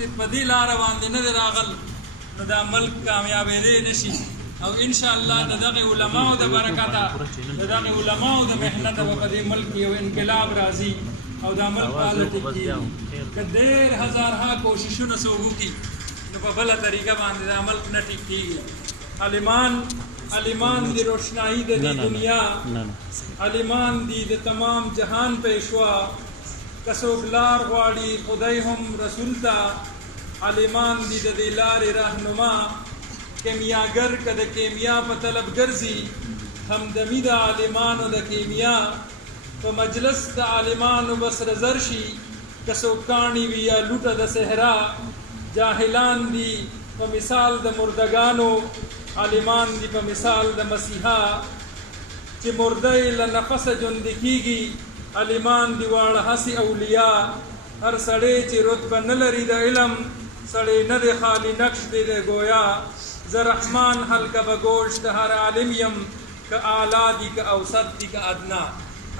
بدی لار باندې نه راغل نو دا ملک کامیابېدی نشي او ان شاء الله دغه علماو د برکاته دغه علماو د محنت په دې ملک یو انقلاب راځي او دا ملک پالت کیږي کډیر هزارها کوششونه سوګو کی نو په بل طریقه باندې دا ملک نه ټیک کیږي عالمان دی روشنائی د دنیا عالمان دی د تمام جهان پیشوا کسوګلار غواړي خدای هم رسول ته عالمان دي د دې لارې رهنما کیمیاګر که د کیمیا په طلب ګرځي همدمي د عالمانو د کیمیا په مجلس د عالمانو بس رزر شي که څوک کاڼي وي یا لوټه د صحرا جاهلان دي په مثال د مردگانو عالمان دي په مثال د مسیحا چې مرده له نفسه ژوندي کیږي عالمان دی واړه هسي اولیاء هر سړی چې رتبه نه لري د علم سړی نه دی خالی نقش دی د گویا زه رحمان حلقه به گوشت هر عالم یم که اعلی دي که اوسط دي که ادنا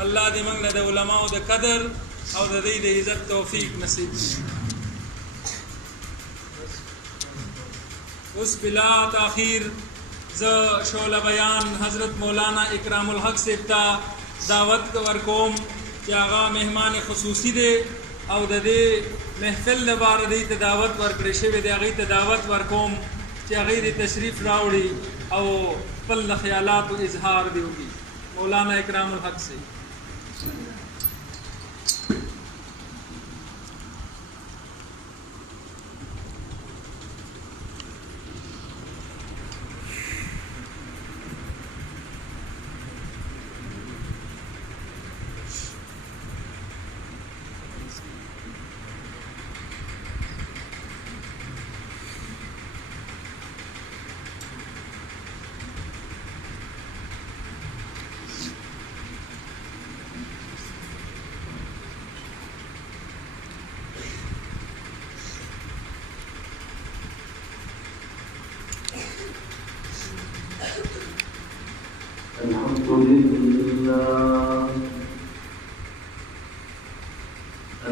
الله دې موږ له د علماو د قدر او د دوی د عزت توفیق نصیب کړي. اوس بلا تاخیر زه شعله بیان حضرت مولانا اکرام الحق صاحب ته دعوت ورکوم چې هغه مهمان خصوصي دی او د دې محفل لپاره دی ته دعوت ورکړی شوی دی هغې ته دعوت ورکوم چې هغې دې تشریف راوړي او خپل خیالاتو اظهار دی وکړي. مولانا اکرام الحق سے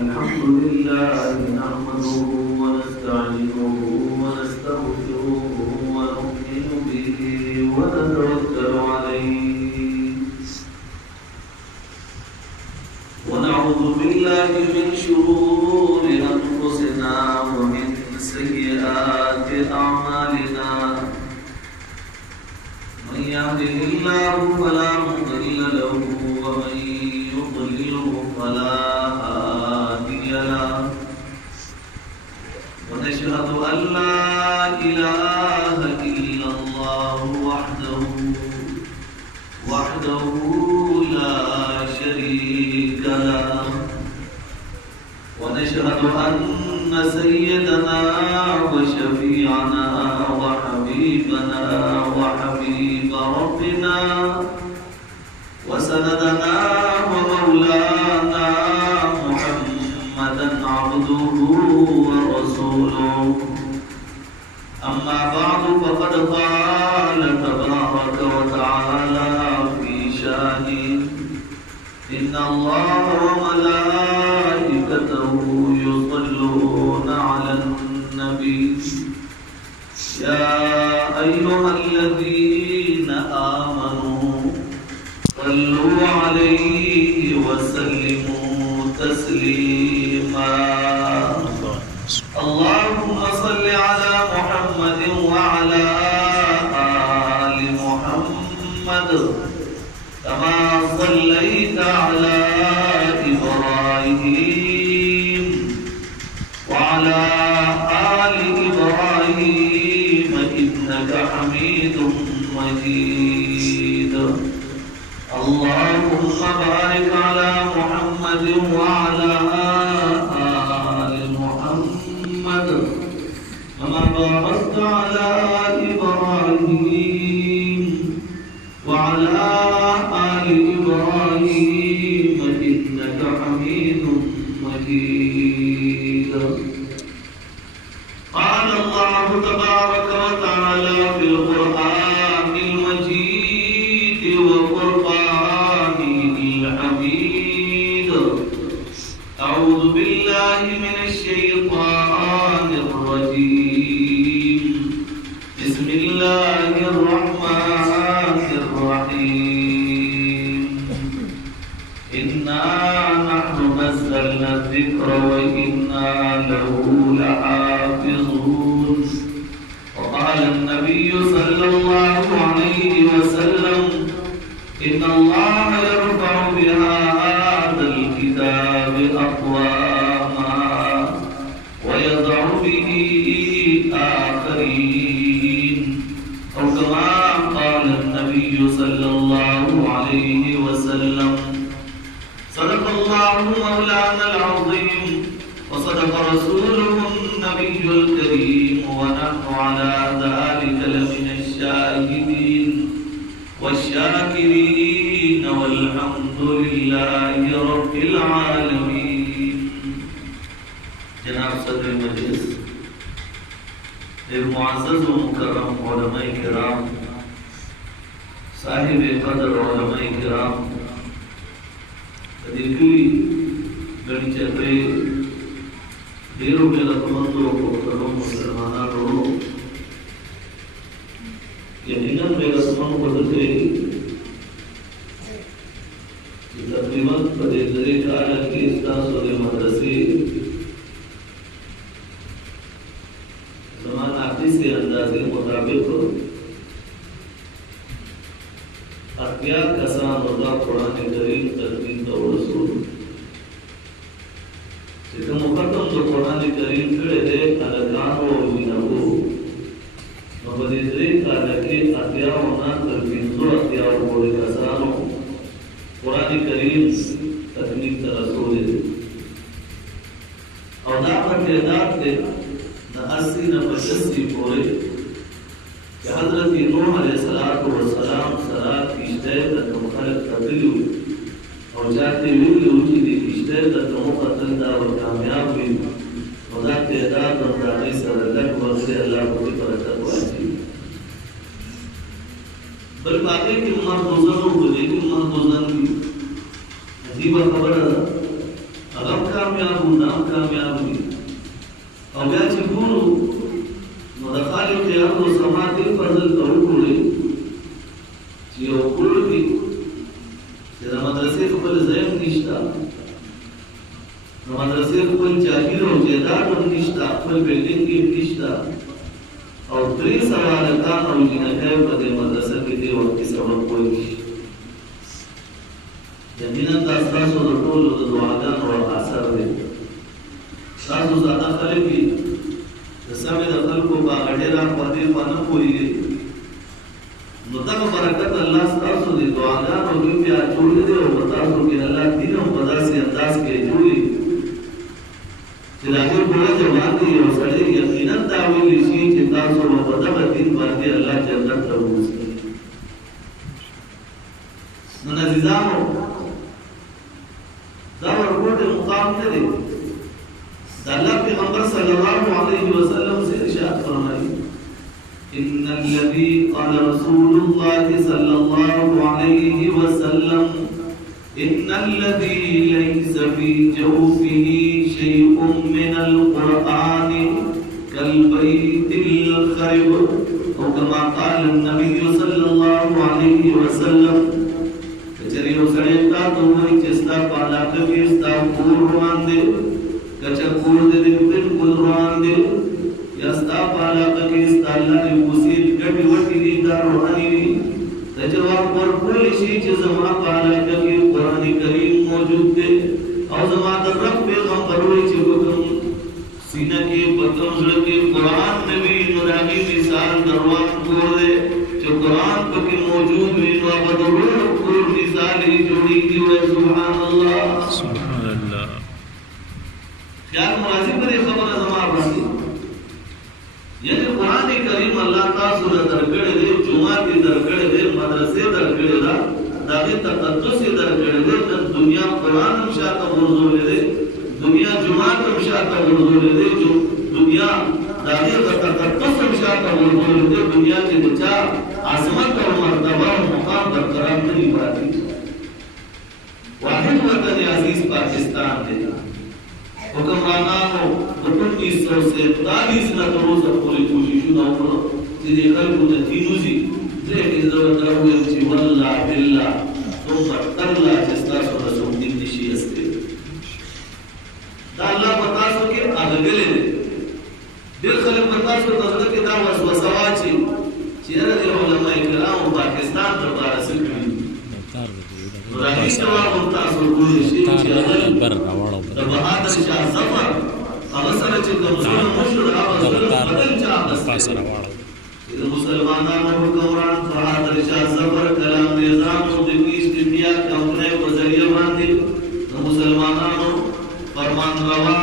الحمد لله نحمده ونستعينه ونستغفره ونؤمن به ونتوكل عليه ونعوذ بالله من شرور أنفسنا ومن سيئات أعمالنا من يهده الله فلا مضل له ومن يضلله فلا هادي له ونشهد أن لا إله إلا الله وحده لا شريك له ونشهد أن سيدنا وشفيعنا وحبيبنا وحبيب ربنا وسندنا ومولانا محمدا عبده ورسوله. أما بعد فقد قال تبارك وتعالى في شانه إن الله وملائكته يصلون على النبي يا أيها الذين آمنوا صلوا عليه وسلموا تسليما. اللهم صل على محمد وعلى آل محمد كما صليت على إبراهيم وعلى آل إبراهيم إنك حميد مجيد. اللهم بارك على محمد وعلى آل محمد كما باركت على إبراهيم وعلى آل إبراهيم إنك حميد مجيد. قال الله تبارك وتعالى في القرآن المجيد وفرقانه الحميد. أعوذ بالله من الشيطان لحافظون. وقال النبي صلى الله عليه وسلم إن الله يرفع بهذا الكتاب أقواما ويضع به آخرين، أو كما قال النبي صلى الله عليه وسلم. صدق الله مولانا العظيم وصدق رسوله النبي الكريم، ونحن على ذلك لمن الشاهدين والشاكرين والحمد لله رب العالمين. जनाब सदर मजलिस, मुअज़्ज़ज़ व मुकर्रम उलमाए किराम, साहिब क़द्र उलमाए किराम, दिल्ली गणी चक्रे ढेरों में लखमंदों को करो मुसलमाना रोड़ो यकीनन मेरा समन पढ़ते तकरीबन पदेदरे काल के इस्तासोरे मदरसे समानाती से अंदाजे मुताबिक अत्या कसान होगा कुरान करीम तकरीम तो रसूल जितना मुकद्दम जो कुरान करीम करे दे अलगान हो बिनाको मबदिदरे कालके अत्या होना तकरीम तो अत्या बोले कसानो कुरान करीम तकरीम तो रसूल और दावत के दात दे न 80 न 85 पूरे कि हज़रत नूह अलैहिस्सलातु वस्सलाम सलात की इश्तेद तक मुखालिफ तब्दील हुई और जाते हुए ऊंची दी इश्तेद तक मुकद्दम और कामयाब हुई। खुदा के दाद और दाई सरलक वगैरह अल्लाह को बरकत वाजी बल बातें कि महफूजन हो लेकिन महफूजन की अजीब खबर है अगम कामयाब हो नाम कामयाब हुई और क्या चिकून मदखाली के अंदर समाधि फजल तवकुले जियो कुल की तेरा मदरसे को पहले ज़ैम निश्ता मदरसे को पहले जागीर और जेदार और निश्ता पहले बिल्डिंग की निश्ता और 3 सवाल का और जिन्हें पदे मदरसे के लिए वक्त की सबक कोई जमीना तास्ता सो रोल और दुआदान और आसार दे सासु ज़्यादा करे की समय दखल को बागड़ेरा पदे पाना कोई मुतक बरकत अल्लाह तासु दे दुआदान और भी प्यार छोड़ दे और बता दो कि अल्लाह तीनों बदर से अंदाज के जोड़ी जिलाके पूरा जवान दी और सड़े यकीनन तावील इसी के तासु व बदर दिन बांधे अल्लाह जन्नत रबूस नज़ीज़ानो दावर कोटे मुकाम तेरे अल्लाह के पैगंबर सल्लल्लाहु अलैहि वसल्लम से इरशाद फरमाई इन्नल्लज़ी क़ाल रसूलुल्लाह सल्लल्लाहु अलैहि वसल्लम इन्नल्लज़ी लैसा फी जौफिही शैउन मिनल क़ुरआन कल बैतिल खरिब और कमा क़ाल नबी सल्लल्लाहु अलैहि वसल्लम कचरियो सड़ेता तो वही चेष्टा पाला के स्ता पूर्वान दे कचकूर दे बिल्कुल रुआन दे यस्ता पाला के इस्ताला ने मुसील कभी वटी दी दारोहानी तजवाब पर कुल चीज जमा पाला के कुरान करीम मौजूद दे और जमा रब पैगंबर हुई हुक्म सीना के बतन के कुरान में भी नुरानी मिसाल दरवान को दे जो कुरान के मौजूद हुई व बदरूर कुल मिसाल ही जोड़ी की व सुभान अल्लाह यार मुलाजिम पर एक खबर जमा रही यानी कुरान करीम अल्लाह तासु दरगड़े दे जुमा की दरगड़े दे मदरसे दरगड़े दा दादी तकद्दुस दरगड़े दे दुनिया कुरान हमशा का बुजुर्ग दे दुनिया जुमा का हमशा का बुजुर्ग दे जो दुनिया दादी तकद्दुस हमशा का बुजुर्ग दे दुनिया के बचा आसमान का मर्तबा मुकाम बरकरार नहीं पाती वाहिद वतन अजीज पाकिस्तान दे हुक्मरानों 1947 ना तो सब पूरी कोशिश ना हो जिन्हें कल को नतीजों लेकिन जरूरत हुए जी वल्लाह बिल्लाह तो बतल्ला जिसका सोना सोनी निशी अस्ते अल्लाह बता सके अगले شي تار بر راوړو د بهادر شاه ظفر هغه سره چې د مسلمان مشر هغه بدل چا د پاسه راوړو د مسلمانانو حکمران بهادر شاه ظفر کلام نظام او د ایسٹ انډیا کمپنۍ په ذریعہ باندې د مسلمانانو فرمان روا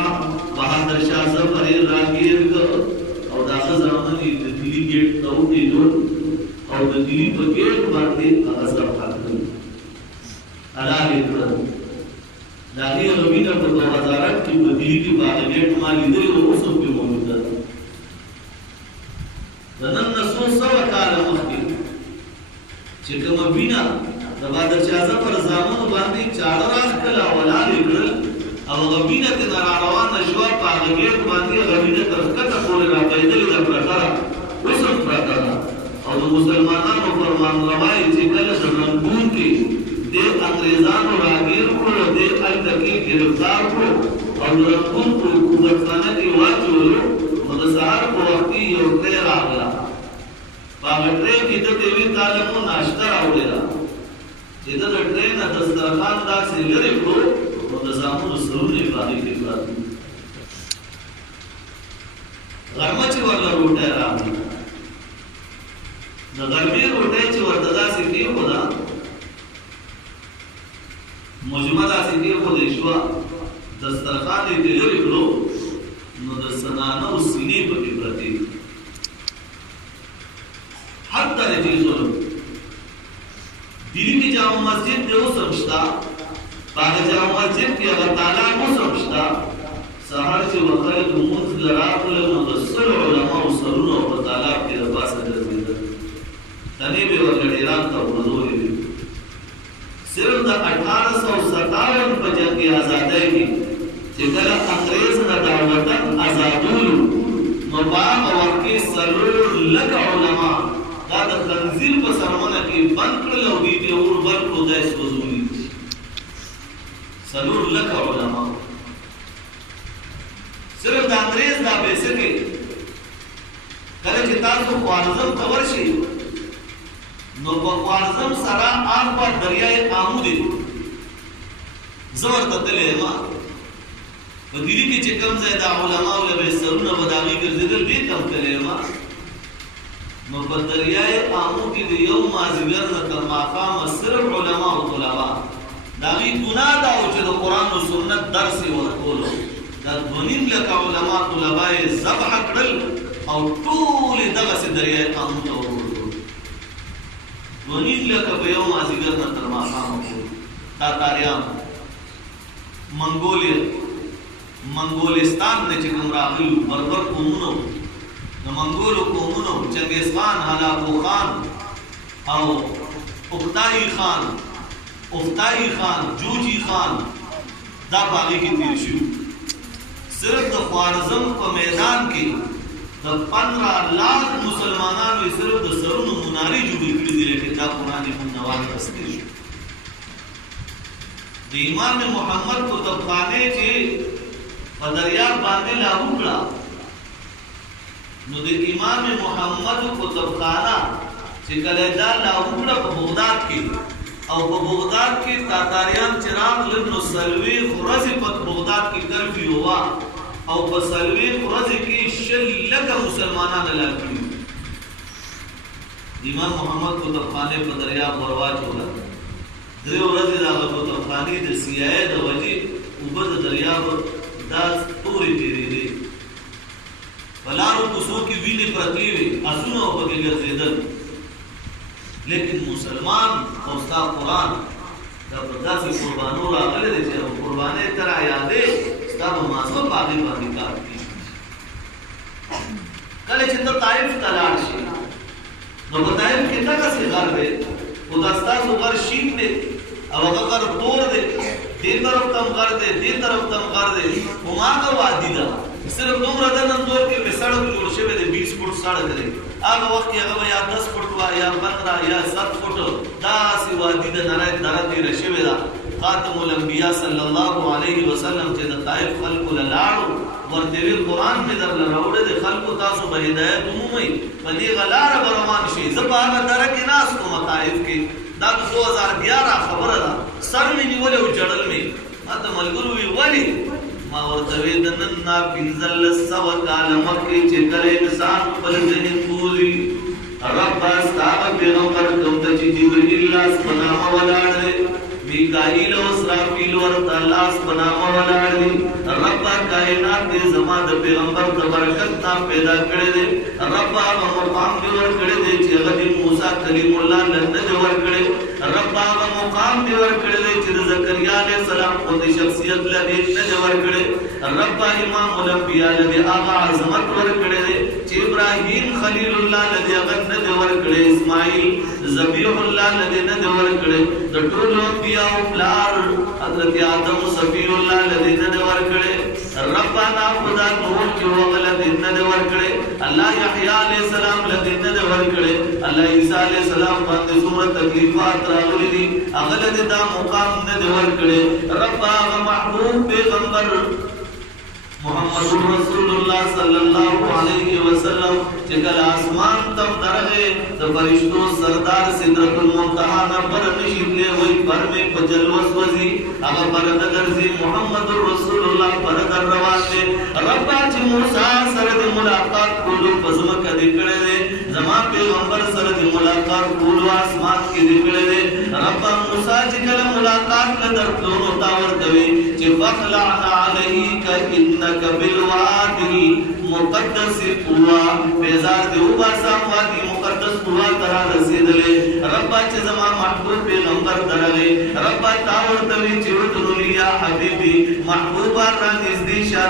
بهادر شاه ظفر یې راګیر او داغه ځانونه د دلی ګیټ ته وډیدل او د دلی په ګیټ باندې هغه سره حاکم علاوه کړ دا هی روینه په 2008 کې په دلی کې باندې ګیټ ما لیدل او اوس هم په موجود ده نن نسو سو کال مخکې چې کوم وینا د بهادر شاه ظفر زامنو باندې چاړه راکړه ولاله کړل او غوینه ته روانه شو په هغه ګیټ باندې غوینه تر کته پورې راځېدل د پرکړه وسم پرکړه او د مسلمانانو فرمان روای چې کله څنګه کې د انګريزانو راګیر کړو د التکی گرفتار کړو او د رقم په حکومت خانه کې واچولو او د سهار په وخت یو ټرین راغله هغه ټرین کې د دیوی تعلمو ناشته راوړله چې د ټرین د دسترخوان داسې لري کړو او د زامنو سرونه باندې کې پراته غرمه چې ورله روټه راغله د غرمې روټه چې ورته داسې کې خدا مجمع داسې کې خو دې شو دسترخوان دې لري کړو نو د سنانه او سینې په کې پراته حتی دې ظلم دلی کی جامع مسجد دے او سمجھتا باغ جامع مسجد کی اللہ تعالیٰ کو سمجھتا سہر چی وقت منز لراقل مغسل علماء سرون و تعالیٰ کی ربا سجد زیدہ تنیبی و لڑیران تا بردوری بھی صرف دا 1857 پا جنگی آزادائی کی چکل انگریز نا دعوتن آزادولو مباق وقتی سرور لک علماء دا د تنزیل په سرمنه کې بند کړل او دې ته اور بل کو دای سوزولي سلور لک علماء صرف د انګريز دا پیسې کې کله چې تاسو خوارزم خبر شي نو په خوارزم سره آن په دریای آمودي زبر تدلې ما په دې کې چې کوم ځای د علماء او له سرونه وداغي ګرځیدل دې کم کړي ما نو په دریای آمو کې د یو مازیګر نه تر ماښامه صرف علما او طلبا دا وی ګناه ده چې د قرآن او سنت درس ورکولو دا 2.5 لک علما طلبا یې ذبح کړل او ټول دغه دریای آمو ته ورکول 2.5 لک په یو مازیګر نه تر ماښامه تاتاریان منګولستان نه چې کوم راغلي بربر قومونو د منګولو قومونو چنګیز خان هلاکو خان او افتای خان جوجی خان دا باغی کې تیر شو صرف د خوارزم په میدان کې د 15 लाख مسلمانانو صرف د سرونو مناري جوړې کړې دي چې دا قرآن منوال تصویر شو د امام محمد کتابخانه چې په دریاب باندې لاهو کړه نو د امام محمد کتابخانه چې کله دا لاهور په بغداد کې او په بغداد کې تاتاریان چراغ لنو سلوي خرزي په بغداد کې کرفي هوا او په سلوي خرزي کې شلګ مسلمانان لاګي امام محمد کتابخانه په دریاب ورواچ ولا درې ورځې دا کتابخانه د سیاي د وجې او په دریاب دا توري دي بلارو کوسو کی ویلی پرتی وی اسونو په کې ګرځیدل لیکن مسلمان او ستا قرآن دا په داسې قربانو راغلی دی چې قربانۍ تر یادې ستا په مازغه باندې کار کوي کله چې ته طائف ته لاړ شي نو په طائف کې دغسې غر دی خو دا ستاسو غر شین دی او هغه غر تور دی دې طرف ته هم غر دی دې طرف ته هم غر دی هماغه وادي ده صرف دومره د نن دور کې په سړک جوړ شوی دی 20 فوټ سړک دی هغه وخت کې هغه یا 10 فوټ وا یا 15 یا 7 فوټ دا سی وادي د نړۍ درته رشوي دا خاتم الانبیاء صلی الله علیه وسلم چې د طائف خلق لاړو ورته وی قرآن می در راوړل د خلق تاسو به هدایت عمومي په دې غلار روان شي زبانه درکې ناس کوم طائف کې دا 2011 خبره ده سر مې نیولې او جړل مې ما ته ملګرو وی ولې ما ورته وی د نن نه 1500 کاله مخکې چې کله انسان خپل ذهن بولي رب استاغ پیغمبر کوم ته چې جبرئیل لاس پناه ولاړ دی میکائیل او اسرافیل ورته لاس پناه ولاړ دی رب کائنات دې زما د پیغمبر د برکت نه پیدا کړی دی رب هغه مقام دې ور کړی دی چې هغه موسی کلیم الله لنه دې ور کړی رب هغه مقام دې ور کړی دی چې زکریا علیه السلام په دې شخصیت لدې نه ور کړی رب امام الانبیاء لدې هغه عظمت ور کړی دی چې ابراهیم خلیل الله لدې هغه نه ور کړی اسماعیل ذبیح الله لدې نه ور کړی د ټول انبیاء او پلار حضرت آدم صفی الله لدې نه ور کړی ربنا خدا نور چې وغل دې نه ور کړی الله یحیی علیہ السلام لدې نه ور کړی الله عیسی علیہ السلام باندې څومره تکلیفات راغلي دي هغه دې دا مقام نه ور کړی رب هغه محبوب پیغمبر محمد رسول الله صلی الله علیه وسلم چې کله اسمان تم درغه د فرشتو سردار سدرۃ المنتهى نه پر نشیدلې وای پر می په جلوس وزي هغه پر درځي محمد رسول الله پر در روان دي رب چې موسی سره د ملاقات کولو پزما کدي کړي زما پیغمبر سره د ملاقات کولو اسمان کې دی کړي رب موسی چې کله ملاقات نه درته تا ورته چې فخلعنا عليك انك بالوادي مقدس طوا بیزار دی او باسام وادي مقدس طوا ترا رسیدلې رب چې زما محبوب پیغمبر درغه رب تا ورته چې ورته یا حبيبي محبوب را نږدې شه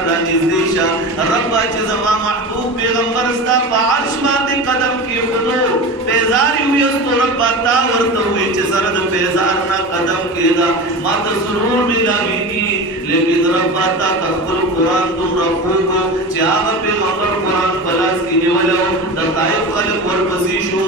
رب چې زما محبوب پیغمبر ستا په عرش باندې قدم کې خلو بیزار یو رب تا ورته چې سره د بیزار نه قدم کېدا ما ته سرور ملاويږي لیکن رب تا خپل قران تم رخو کو چې هغه پیغمبر قران پلاس کې نیولو د طائف خلق ورپسې شو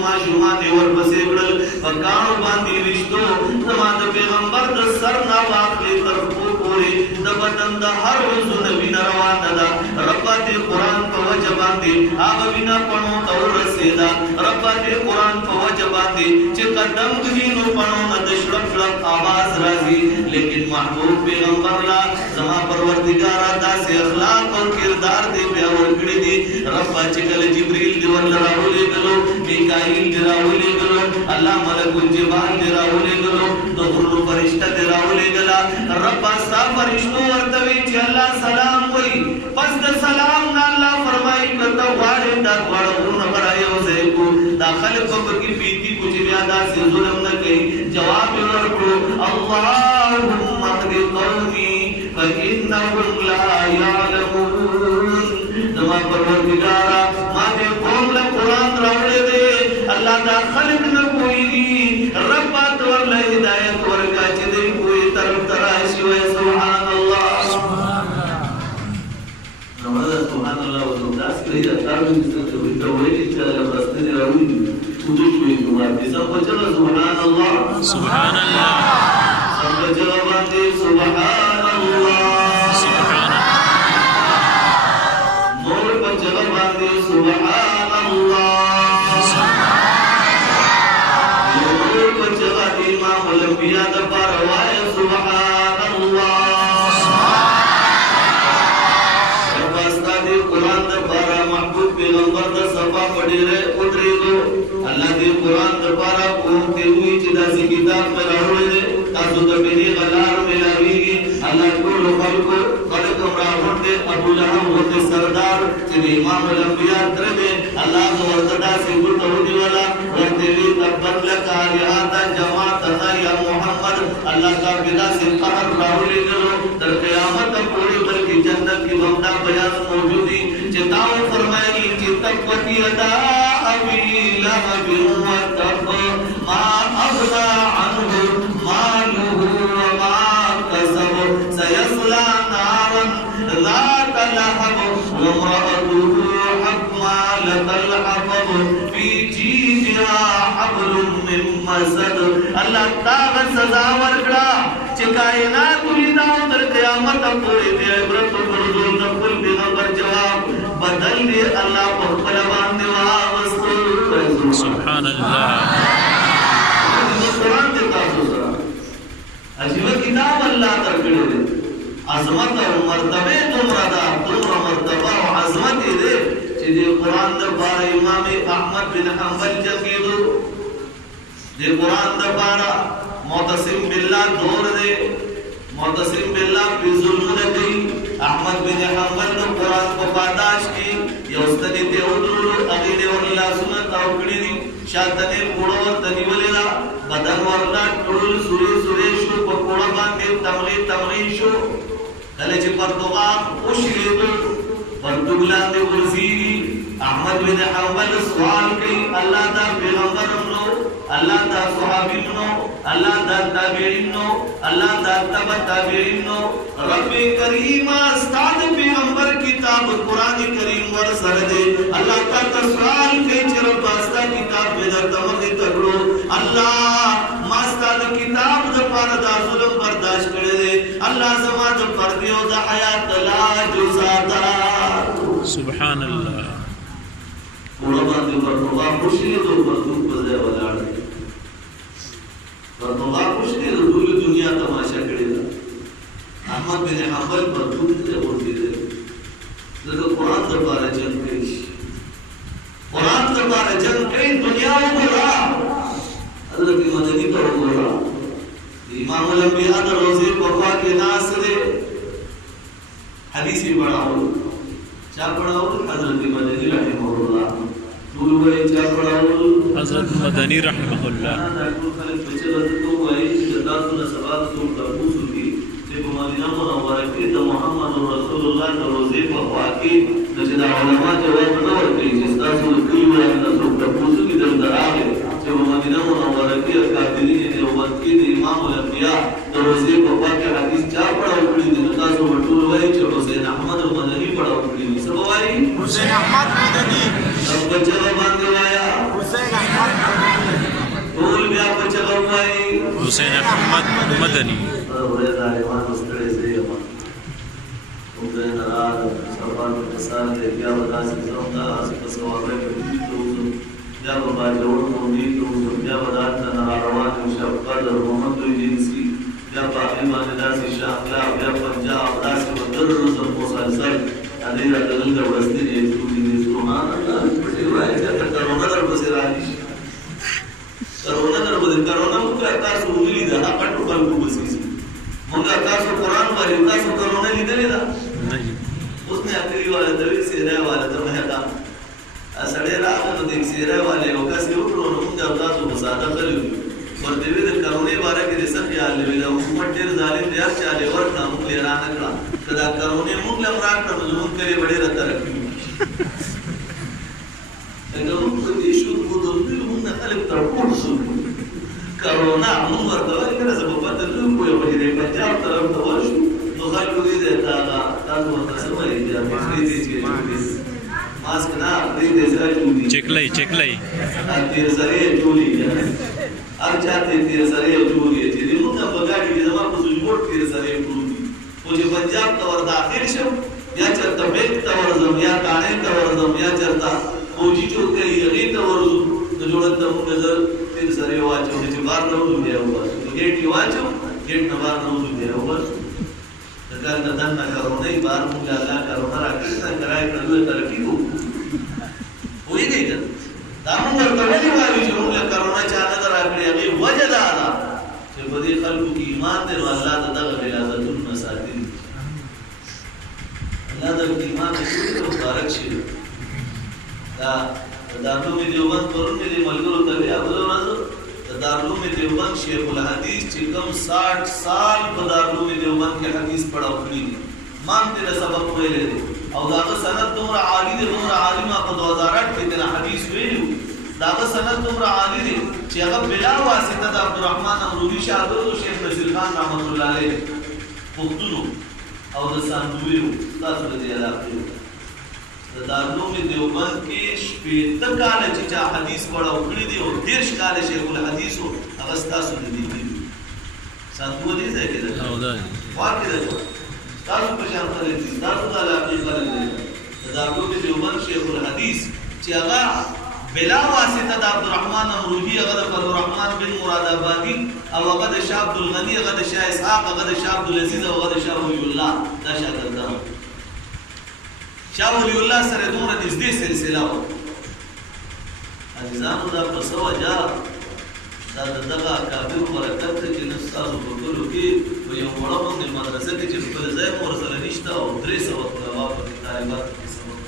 ما دی ورپسې وړل پکانو باندې وشتو زما د پیغمبر د سر نه واخلې تر خو پورې د بدن د هر عضو نبی روانه ده رب دې قران په وجه باندې هغه وینا پڼو تور رسیدا رب دې قران په وجه باندې چې قدم کې نو پڼو د شړک आवाज راځي لیکن محبوب پیغمبر لا زما پروردگار داسې اخلاق او کردار دې بیا ورکړي دي رب چې کله جبرئیل دی ول راولې غلو میکائیل دی راولې غلو الله ملک الجبال دی راولې غلو د غرو فرشتہ دی راولې غلا رب استا فرشتو ورته چې الله سلام وای پس د سلام نه الله فرمایي کته واړې دا واړو برایو زه کو داخل کو کې پیتی کچھ بیا داسې ظلم نه کوي جواب ورکړو اللهم اهد قومي فإنهم لا يعلمون زما پروردگارا ما دې قوم له قران راوړې دې الله دا خلق نه کوي رب ته ول هدایت ورکا چې دې کوئی طرف تراشي وي سبحان الله سبحان الله وذاس کړي دا کارونه چې ته وایې چې له برسته راوړي ودو شوي نو دې څه وجه سبحان الله سبحان الله سبحان الله سبحان الله امام الانبیاء د پروايي سبحان الله واسطه دې قران د پر محبوب پیغمبر د صفا پډېره اوترېدو الله دې قران د پر کوم ته وی چې داسې کتاب پر راوړل تاسو ته به غلار ملاويږي الله ټول خلکو راوړ دې ابو لهب ورته سردار چې امام الانبیاء درته الله ورته داسې ګټو دی والا ورته وی تبت لك آیات جماعت یا محمد الله کا بلا سے قهر راولې غلو تر قیامت پورې بلکې جنت کې ومدا بیان موجودي چې تاو فرمایي چې تقوی ادا ابي لهب وتب ما اغنى عنه ماله وما كسب سيصلى نارا ذات لهب وامرأته حمالة الحطب في جيدها حبل من مسد الله تعالی سزا ورکړه چې کائنات لیدا تر قیامت پورې دې عبرت ورزو د خپل پیغمبر جواب بدل دې الله په خپل باندې واغستو سبحان الله قرآن دې تاسو سره عجیب کتاب اللہ درکڑے دے عظمت و مرتبے تمرا مرتبہ و عظمت دے چی دے قرآن در پارا امام احمد بن حنبل جنگی دو دے قرآن در پارا معتصم باللہ دور دے معتصم باللہ پی ظلم نکی احمد بن حنبل در قرآن کو پاداش کی یوستنی تے ادرولو اغیلے واللہ سنت اوکڑی دی شاعتنے پوڑا ورطنی ولیلا بدن ورلا ٹول سوری شو پکوڑا باندے تمغی شو دلے چی پرتوغاق اوشی لیدو پرتوغلان دے ورزیری احمد بن حنبل سوال کی اللہ دا پیغمبر امنو اللہ دا صحابی منو اللہ دا تابعین نو اللہ دا تبع تابعین نو رب کریم استاد پیغمبر کتاب قرآن کریم ور سر دے اللہ کا سوال کئی چرو پاستا کتاب میں در تمغی تکڑو اللہ ماستا دا کتاب دا پارا دا ظلم برداشت کرے دے اللہ زما دا پردیو دا حیات لا جزاتا سبحان اللہ قرآن دے پرتوغا خوشی دو پرتوغ بزے والا دے پرتوغا خوشی دو دولی دنیا تماشا کرے دا احمد بن حنبل پرتوغ دے ہوتی دے لیکن قرآن در بارے جنگ کئی قرآن در بارے جنگ کئی دنیا ہو گا حضرت مدنی پر ہو گا امام الانبیاء در روزے پروا کے ناس دے حدیثی بڑا ہو چاہ پڑا ہو حضرت مدنی رحمہ اللہ حضرت مدنی رحمہ اللہ محمد رسول اللہ کا روزے پر واقعی نجدہ علماء جواب نور کئی جستا سول کلیو ہے نصر تپوسو کی در دراغے جب مدینہ منورہ کی اکادرین دیوبند کی دی امام الانبیاء در روزے پر واقعی حدیث چاہ پڑا اکڑی دی نتا سو بطول وائی چھو حسین احمد المدنی پڑا اکڑی دی سب وائی حسین احمد مدنی سب بچہ باندے وایا حسین احمد طول بیا بچہ وائی حسین احمد مدنی ورے دائمان استرے سے امان امدے نراد سربان پسار دے بیا بدا سے زمدہ آسی پسوابے پر دوزو بیا بابا جوڑ موندی دوزو بیا بدا تنرا روان شب قدر محمد دوی جنسی بیا باقی ماندہ سی شاکلا بیا پنجاب دا سی بدر روزم مسلسل ادھیرہ دلل در بستی نیتو دی سبحان اللہ بڑی رائے جاتا کرونا در بسی راجیش کرونا در بسی کرونا مکہ اتاسو ملی دا اپٹو کلکو بسی سی مونگا اتاسو قرآن باری اتاسو کرونا لی دلی دا اس نے اکری والے دوی سیرے والے در محقا اسڑے راہ تو دیکھ سیرے والے وکا سی اٹھو مونگا اتاسو مسادہ کریو ورطیوی در کرونے بارے کی رسل خیال لیوی دا حکومت دیر ظالم دیار چالے ورکنا مونگ لیران اکڑا کدا کرونے مونگ لفراک نا مجمون کرے بڑے رتا رکھیو اگر مونگ دیشو بودن دل مونگ نخلق ترکوٹ سو کرونا مونگ ورطا اگر سببا تلوم کوئی وجدے پنجاب طرف دوشو تو خلقو دی دیتا آگا تازو ورطا سمائی دیا مخریدی چیئے چولی ماسک نا خریدے سا چولی چکلائی چکلائی تیر سرے چولی اب چاہتے تیر سرے چولی چیزی مونگ بگاڑی کی زمان کو سجوٹ تیر سرے چولی مجھے پنجاب تور داخل شو یا چرتا بیت تورزم یا کانے تورزم یا چرتا فوجی چوک کری یقین تورزم تو جوڑتا مونگ نظر تیر سرے واچو مجھے بار نوزو دیا ہوا تو گیٹی واچو گیٹ نبار نوزو دیا ہوا تکار ندن نہ کرو نہیں بار مونگ اللہ کرو نہ راکش نہ کرائے کنوے ترکی ہو ہوئی نہیں کر دامون ورطولی والی جو مونگ کرونا چاہتا در آکڑی اگی وجہ دادا کہ بدی خلقو کی ایمان دے و اللہ دا دغل علاظت المساتین اللہ دا ایمان دے کوئی تو مبارک شیر دارلو میں دیوبند پرون میں دی ملگرو طبیعہ بلو رضو دارلو میں دیوبند شیخ الحدیث چکم 60 سال پا دارلو میں دیوبند کے حدیث پڑھا اکڑی دی مانتے دا سبق ویلے دے او داغا سند دمرا عالی دے دمرا عالمہ پا 2008 کے تینا حدیث ویلیو داغا سند دمرا عالی دے چی اگر بلا واسطہ دا عبدالرحمن امرولی شاہدر و شیخ نصیر خان رحمت اللہ علیہ پختونو او دا ساندویو تاسو دا علاقے دارلو میں دیوبند کے شپیتا کالا چیچا حدیث پڑھا اکڑی دی اور دیرش کالا شیخ الحدیث ہو اگستا سن دی دی سانتو دیز ہے کہ دا واقعی دا جو تاسو پشان کرے تاسو دا علاقے کرے دارلو میں دیوبند شیخ الحدیث چی اگا بلا واسطه د عبدالرحمن امروهی هغه د عبدالرحمن بن مراد آبادی او هغه د شاه عبد الغنی هغه د شاه اسحاق هغه د شاه عبد العزيز او هغه د شاه ولی الله دا شاګردان شاه ولی الله سره دومره نږدې سلسله و عزیزانو دا په څه وجه دا دغه کافر برکت ته چې نن ستاسو په ټولو کې په یو وړه باندې مدرسه کې چې خپل ځای مو ورسره نشته او 300 طلبا په طالبات کې سبق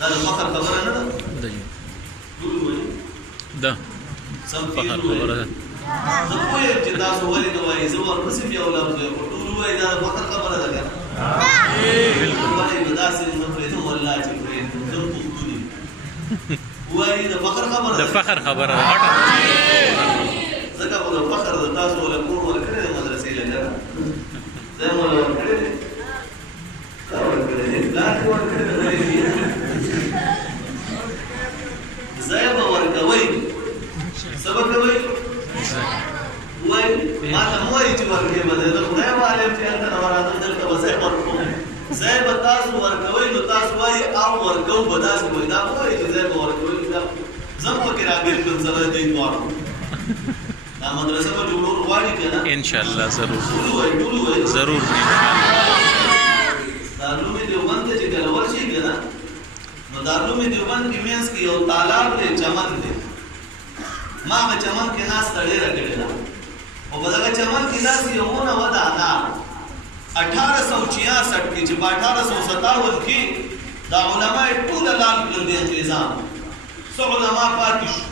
دا د فخر خبره نه ده ټول وایي ده سم فخر خبره ده زه پوهېږم چې تاسو ولې نه وایي زه ورپسې بیا ولفظ وایم خو ټول وایي دا د فخر خبره ده که نه بالکل ولې به داسې نه پرېږدم والله چې پرېږدم زه پښتو دي وایي د فخر خبره د ده فخر خبره ده ځکه خو د فخر د تاسو ولا کور ورکړی د مدرسې لګه ځای مو له ورکړی دی تا ورکړی دی پلار دې ورکړی دی ځای به ورکوئ څه به کوئ وایي ما ته مه وایي چې ورکوې به دی د خدای عالم چې هلته نه ورغلم دلته به ځای ورکوم ځای به تاسو ورکوئ نو تاسو وایي او ورکو به داسې وایي دا مه وایي چې ځای به ورکوئ زه هم پکې راګیر کړم سره دی دواړو دا مدرسه به جوړول غواړي که نه ان شاء الله ضرور ټول وایي ضرور دارالعلوم دیوبند ته چې کله ورشي که نه نو دارالعلوم دیوبند کې منځ کې یو تالاب دی چمن دی ما هغه چمن کې ناسته ډېره کړې ده او په دغه چمن کې داسې یو ونه وه د انار 1866 کې چې په 1857 کې دا علما یې ټوله لال کړل د انګریزانو څو علما پاتې شو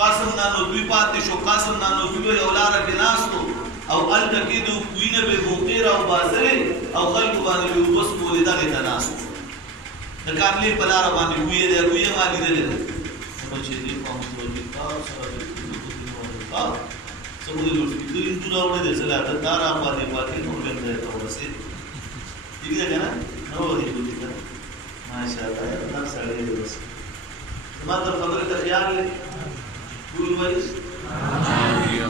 قاسم نانوتوي پاتې شو قاسم نانوتوي یو لاره کې ناست او هلته کې د کوینه به بوقې راوباسلې او خلکو باندې به اوبه سکولې دغې ته ناست د کارلې په لاره باندې کویې دی کویې ما لیدلې ده چې دې پامسوجي کار سره څه مو د لوټفکر انتو راوړی دی زه لا ته دا را پاتې نور بیا ځای ته ورسېد ټیک ده که نه نه وهي لوټفکر ماشاءالله دا سړی دی بس زما تر خبرې ته خیال دی ټول وایي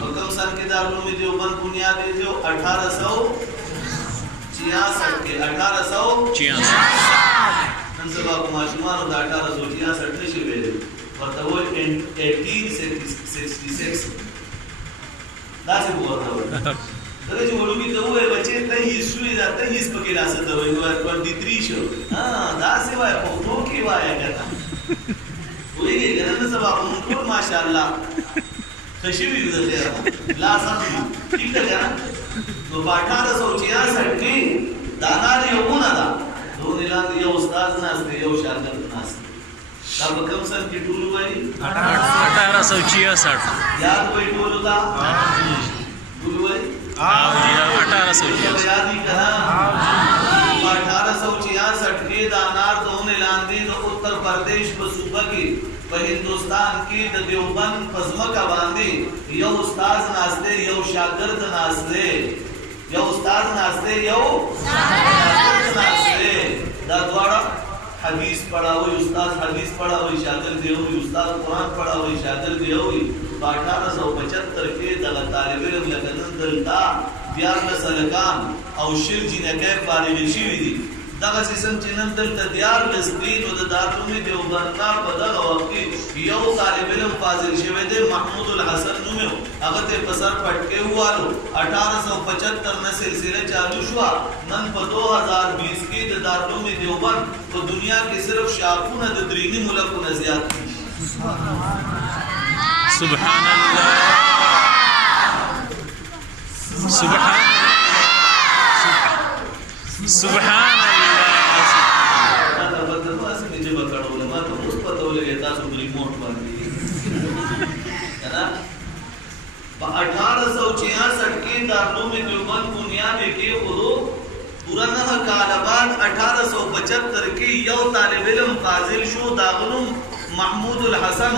په کوم سال کې دارالعلوم دیوبند بنیاد یې جو 1866 کې 1866 نن سبا په ماشومانو د 1866 نشي ویلی ورته وایي 1866 داسې به ورته وایي دغه چې وړوکي ته ووایي بچې ته هیڅ شوې ده ته هیڅ پکې راسه ته وایي 23 شو داسې وایه پښتو کې وایه که نه پوهېږې که نه نن سبا خو موږ ټول ماشاءالله ښه شوي یو د خیره لا سم ټیک ده که نه نو په 1866 کې د انار یو ونه ده د ونې لاندې یو استاد ناست دی یو شاګرد ناست دی دا په کوم سن کې ټول وایي 1866 یاد وایي ټولو ته ټول وایي 1866 یادی که نه په 1866 کې د انار د ونې لاندې د اتر پردیش په صوبه کې په هندوستان کې د دیوبند په ځمکه باندې یو استاد ناست دی یو شاګرد ناست دی یو استاد ناست دی یو شاګرد ناست دی دا دواړه حدیث پڑھاوی استاد حدیث پڑھاوی شاگرد دیوی استاد قرآن پڑھاوی شاگرد دیوی په 1875 کې دغه طالب علم لکه نن دلته 14 هلکان او 20 جینکۍ فارغ شوي دي دغه سیسم چې نن دلته 14 دي نو د دارالعلوم دیوبند نه په دغه وخت کې یو طالب علم فاضل شوی دی محمود الحسن نوم یې هغه ته په سر پټکې ووالو 1875 نه سلسله چالو شوه نن په 2020 کې د دارالعلوم دیوبند په دنیا کې صرف شاخونه د درېنی ملکونه زیات دي سبحان الله سبحان سبحان الله په 1866 کې دارالعلوم دیوبند بنیاد کې خودو پورا 9 کال بعد 1875 کې یو طالب علم فاضل شو داغنوم محمود الحسن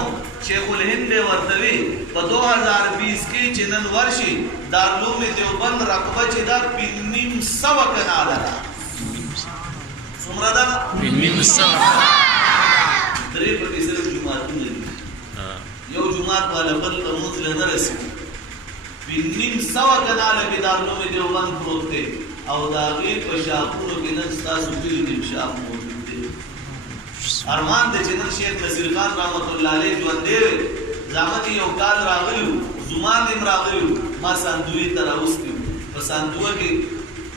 شیخ الهند ورتوی په 2020 کې چنن ورشي دارالعلوم دیوبند رقبه چې دا 500 کناله ده څومره ده 500 درې په کې صرف جمعهونه دي یو جمعات والا بل ته موږ نه رسي 500 کناله کې دارالعلوم دیوبند پروت دی او دا غي په شاپورو کې نن تاسو په دې شاپ موجود دي ارمان د جنرال شیخ نصیر خان رحمت الله علیه ژوند دی زمانی یو کال راغلو زمان هم راغلو ما ساندوی تر اوستو په ساندوه کې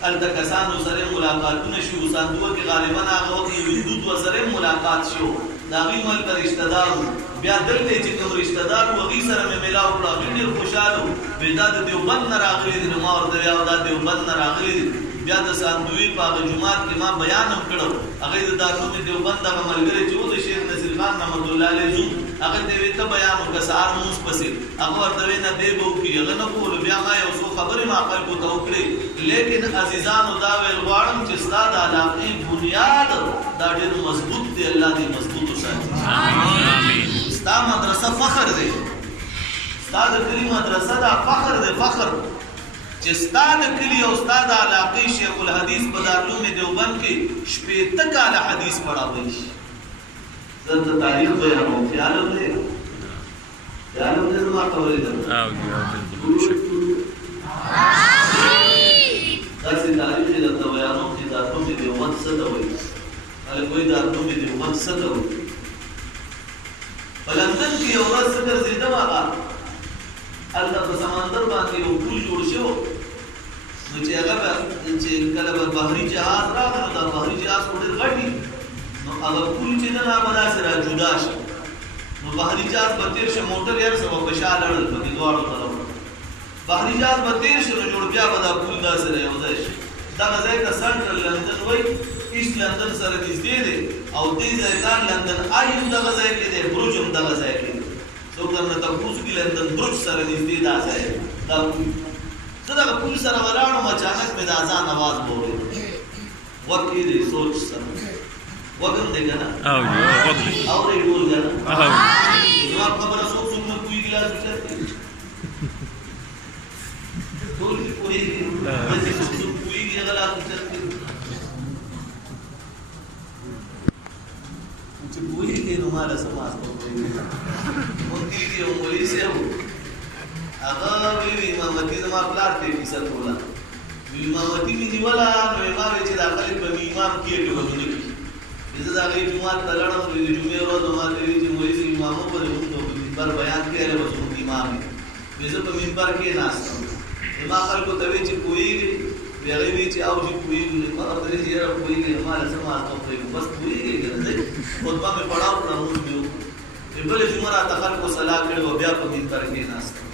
الته کسانو سره ملاقاتونه شو ساندوه کې غالبا هغه وخت یو حدود سره ملاقات شو دا غي مل پر رشتہ دار بیا دلته چې کوم رشتہ دار وغي سره مې ملاو کړه ډېر خوشاله بيداد دیوبند نه راغلي نو ما ورته بیا دا دیوبند نه راغلي بیا د ساندوی په جمعات کې ما بیان هم کړو هغه د دارو دیوبند د ملګری چې و د شیخ نصیر خان رحمت الله علیه زو هغه دې ته بیان وکړار موږ پسې هغه ورته نه دی بو کې هغه نه کول بیا ما یو څو خبرې ما خلکو ته وکړې لیکن عزیزانو دا ویل غواړم چې ستاد علاقې بنیاد دا ډېر مضبوط دی الله دې مضبوط وساتي آمین ستا مدرسه فخر دی ستا د کلی مدرسه دا فخر دی فخر چې ستا د کلی او ستا د علاقې شیخ الحدیث په دارالعلوم دیوبند کې شپېته کاله حدیث پڑھاوی شي زه د تاریخ بیانوم خیال دی زما خبرې ده داسې تاریخ یې درته بیانوم چې دارالعلوم دیوبند څه ته وایي هلک وایي دارالعلوم دیوبند څه ته وایي په لندن کې یو ورځ څه ګرځېدم هغه هلته په سمندر باندې یو پل جوړ شو نو چې هغه چې کله به بحري جهاز راغی نو دا بحري جهاز خو ډېر غټ وي نو هغه پل چې ده نه به داسې را جدا شي نو بحري جهاز به تېر شه موټر یې هر څه به په شا لړل پکې دواړو طرفو بحري جهاز به تېر شي نو جوړ بیا به دا پل داسې را یو ځای شي دغه ځای ته سنټرل لندن وایي ایسټ لندن سره نږدې دی او دې ځای ته لندن آی هم دغه ځای کې دی برج هم دغه ځای کې دی څوک درنه تپوس کې لندن برج سره نږدې دا ځای دا زه دغه پل سره ولاړم اچانک مې د اذان اواز واورېد وخت یې دی سوچ سره وګم دی که نه اورې ټول که نه زما خبره څوک څوک نه پوهېږي لاس اوچت کړي ټول کې پوهېږي داسې څوک څوک پوهېږي هغه لاس اوچت کړي چې پوهېږي نو ما له څه ماسته وکړي ممکن کې یو مولوي صاحب هغه وی امامتي زما پلار ته کیسه کوله امامتي مې نیوله نو ما وی چې دا خلک به امام کېږي ودونه کېږي زه د هغې جومات ته لاړم د جمعې ورځ ما ته ویل چې مولوي صاحب امامه به زموږ په منبر بیان کړی به زموږ امام وي وی زه په منبر کېناستم ما خلکو ته وی چې پوهېږي وی هغې وی چې او چې پوهېږي ما ورته ویل چې یاره پوهېږي ما له څه ماسته وکړېږو بس پوهېږي که نه خطبه مې پړاو کړه مونځ مې وکړو بلې جمعه راته خلکو صلاح کړې وه بیا په منبر کېناستم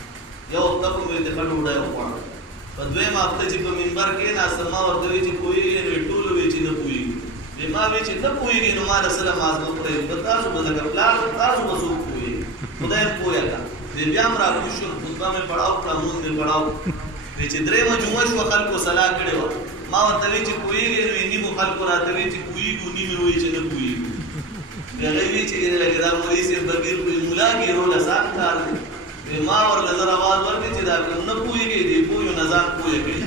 یو هفته خو مې د ښه ډوډۍ وخوړه په دویمه هفته چې په منبر کېناستم ما ورته وی چې پوهېږي نو ټول وی چې نه پوهېږي ما وی چې نه پوهېږي نو ما له څه له مازغه خورئ به تاسو به لکه پلار تاسو به څوک پوهېږي خدای م پوهه کړه بیا هم راکوز شو خطبه مې پړاو کړه مونځ مې پړاو وی چې درېیمه جمعه شوه خلکو صلاح کړې وه ما ورته وی چې پوهېږي نو نیمو خلکو راته وی چې پوهېږو نیمې وایي چې نه پوهېږو هغې وی چې لکه دا مولوي صاحب بګیر ملا ګیرول اسان کار دی ما ورله زه اواز ورکړې چې دا نه پوهېږي دی پوهېږو نه ځان پوهه کړي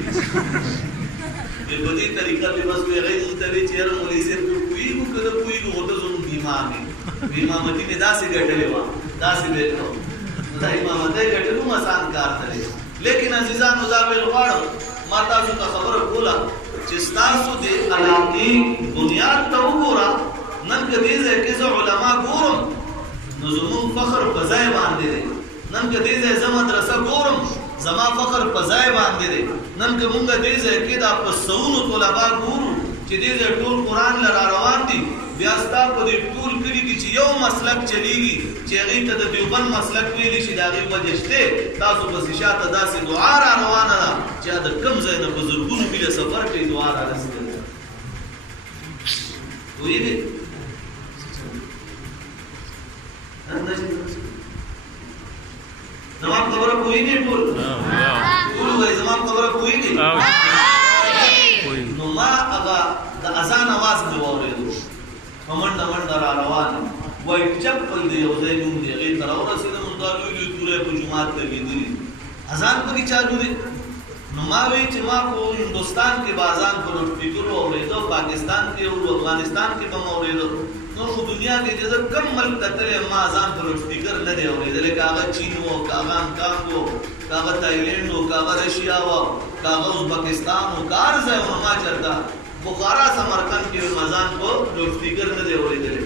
په دې طریقه مې بس وی هغې مونږ ته وی چې یاره مولوي صاحب پوهېږو که نه پوهېږو خو ته زموږ امام یې امامتي مې داسې ګټلې وه داسې به کړم دا امامتۍ ګټلو هم اسان کار نه دی لیکن عزیزانو دا ویل غواړم ما تاسو ته خبره کوله چې ستاسو د علاقې بنیاد ته وګوره نن که دې ځای کې زه علما ګورم نو زموږ فخر په ځای باندې دی نن که دې ځای زه مدرسه ګورم زما فخر په ځای باندې دی نن که مونږ دې ځای کې دا په سوونو طلبا ګورو چې دې ځای ټول قرآن له را روان دي بیا ستا په دې ټول کلي کې چې یو مسلک چلیږي چې هغې ته د دیوبند مسلک ویلی شي د هغې وجه شته تاسو پسې شاته داسې دعا را روانه ده چې د کوم ځای نه په زرګونو میله سفر کوي دعا را رسېدلې پوهېږې زما خبره پوهېږې ټول ټول وایي زما خبره پوهېږې نو ما هغه د اذان اواز مې واورېدو په منډه منډه را روان وایي چپل دی یو ځای نوم دی هغې ته راورسېدم دا لوی لوی تورې په جومات لګېدلي اذان پکې چالو دی نو ما وایي چې ما خو هندوستان کې به اذان په لوډسپیکرو اورېده پاکستان کې او افغانستان کې به م اورېده نور خو دنیا کې چې زه کم ملک ته تللی ما اذان په لوډسپیکر نه دی اورېدلی که هغه چین و که هغه هانګکانګ و که هغه تایلینډ و که هغه رشیا و که هغه ازبکستان و که هر ځای و ما چېرته بخارا سمرقند کې اذان په لوډسپیکر نه دی اورېدلی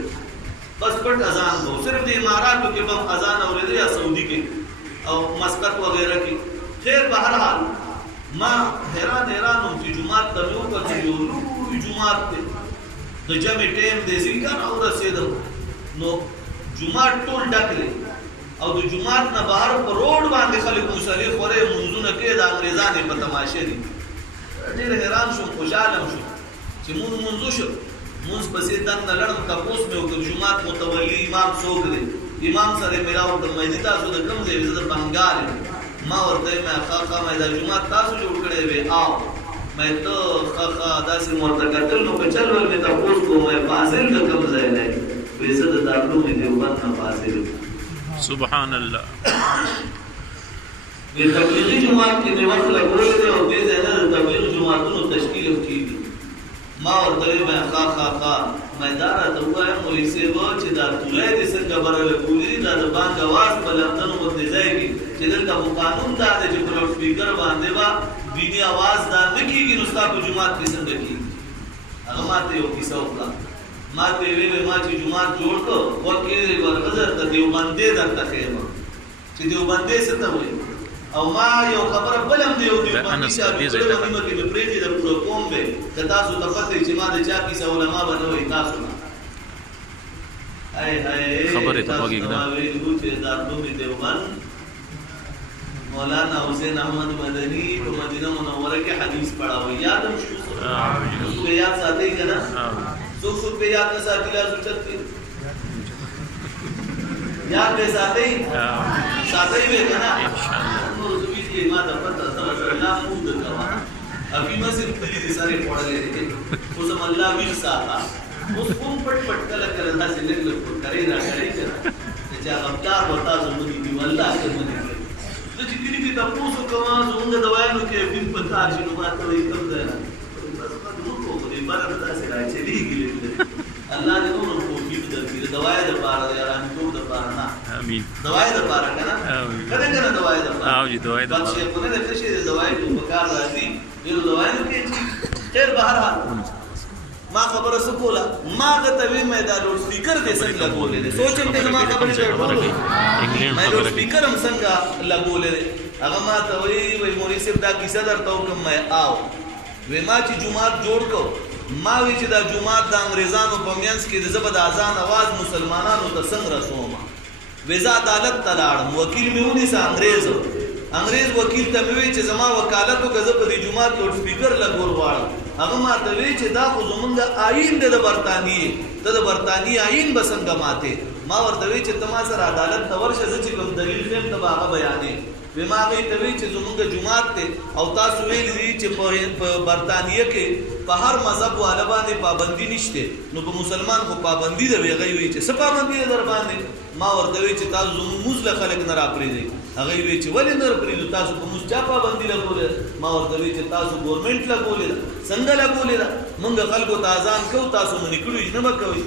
بس پټ اذان کو صرف د اماراتو کې بم اذان اورېدل یا سعودي کې او مسقط وغیرہ کې. خیر بهرحال ما حیران هم چې جمعات ته یو کتل یو لوی جمعات دی د جمع ټیم دی ځکه او رسېدم نو جمعات ټول ډک دی او د جمعات نه بهر په روډ باندې خلک مصلي خورې منځونه کې د انګریزانو په تماشه دي. ډېر حیران شوم خوشحاله شوم چې منځو شو مونږ پسې دنه لړم تاسو مې وکړ جمعات متولی امام څوک دی امام سره میراو د مېدی تاسو د کوم ځای د بنگال ما ورته مې خاخه مې د جمعات تاسو جوړ کړې وې او مې ته خاخه داسې مرته کتل نو په چل ول مې تاسو کوم مې فاصل د کوم ځای نه وې زه د دارلو مې دیوبند نه فاصل. سبحان الله. د تبلیغي جماعت کې مې وخت لګولې دی او دې ځای نه د تبلیغ جماعتونو تشکیل کیږي. ما ورته مې خاخه مې دارا ته وایم مولوی صاحب چې دا تولای دې څنګه برله کولی دا د بانګ आवाज په لندن باندې ځایږي چې دلته قانون دا دی چې په لوډ سپیکر باندې با دیني आवाज دا نه کیږي نو تاسو په جماعت کې څنګه کیږي. هغه ماته یو کیسه وکړه ما ته ویلې ما چې جماعت جوړ کړ وکیل ورغزر ته دیوبندې درته خېما چې دیوبندې څه ته وایي او ما یو خبره بلم دی یو دیوبندې چې موږ کې په پریږي د پورو قوم به که تاسو ته پته چې ما د چا کیسه علما بنوي تاسو نه خبره ته وګورئ دا ویلو چې دا دوی دیوبند مولانا حسین احمد مدنی په مدینه منوره کې حدیث پڑھاوي یادم شو څه یاد ساتي کنه څوک به یاد نه ساتي لا سوچت یاد به ساتي وي کنه ان شاء الله نو دوی چې ما د پته سره لا مود کوا ابي مسجد په دې سره پړلې دي خو زم الله وی ساته اوس کوم پټ کله کله تاسو لګ کوي راځي چې هغه ورتا زموږ دی والله زموږ د چې کلی کې تاسو کومه زموږ د وایو کې په پتا چې نو ماته وي کوم ده بس په نو په دې باندې تاسو راځي الله دې نور په دې د دوايا د پاره د آرام ټول د پاره نه امين دوايا د پاره کنه کله دوايا د پاره او جی دوايا د پاره چې په دې کې چې دوايا په کار راځي یو دوايا کې چې خیر بهر ما خبره سکولا ما غتوی مې دا لوډ سپیکر دې څنګه لګولې دي سوچم ته ما خبره جوړولې مې لوډ سپیکر هم څنګه لګولې هغه ما ته وی مولوی صاحب دا کیسه درته کوم مې آو وې ما چې جمعات جوړ کو ما وی چې دا جمعات د انګريزانو په میانس کې د زبد اذان आवाज مسلمانانو ته څنګه رسومه وزا عدالت تلاړم وکیل میونی سا انګريز وکیل ته وی چې زما وکالت او غزه په دې جمعات لوډ سپیکر لګول واړم هغه ما ته وی چې دا خو زمونږ آئین د برتانیې ته د برتانیې آئین بسنګ ماته ما ورته وی چې تما سره عدالت تورشه چې کوم دلیل دې ته هغه بیانې وما وی ته وی چې زمونږ جمعات ته او تاسو ویل دي چې په برتانیې کې په هر مذهب والا باندې پابندي نشته نو په مسلمان خو پابندي دی وی وی چې څه پابندي در باندې ما ورته وی چې تاسو زموږ خلک نه راپرې دي هغه وی چې ولې نه راپرې تاسو په موږ چا پابندي لګولې ما ورته وی چې تاسو ګورنمنت لګولې څنګه لګولې موږ خلکو ته اذان کو تاسو مونږ کړو نه مکوي